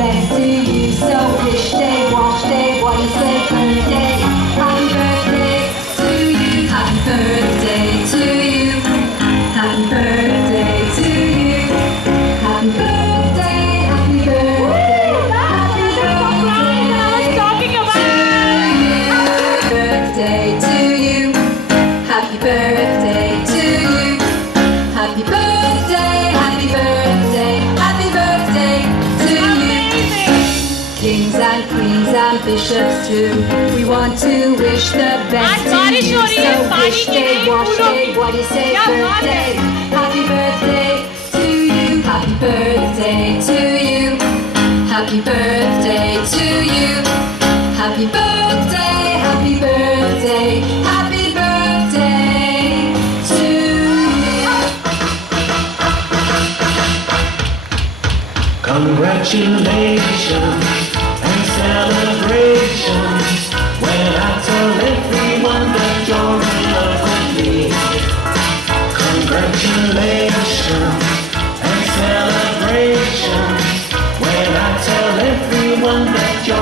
best to you. So wish day, wash day, what do you say birthday? Happy birthday to you. Happy birthday to you. Happy birthday to you. Happy birthday, happy birthday. Happy birthday to you. Happy birthday to you. Happy birthday, happy birthday, happy birthday to you. Kings and queens and bishops too, we want to wish the best to you. So wish day, wash day, what do you say birthday? Happy birthday to you. Happy birthday to you. Happy birthday to you. Happy birthday, happy birthday, happy birthday to you. Congratulations and celebrations when I tell everyone that you're in love with me. Congratulations and celebrations when I tell everyone that you're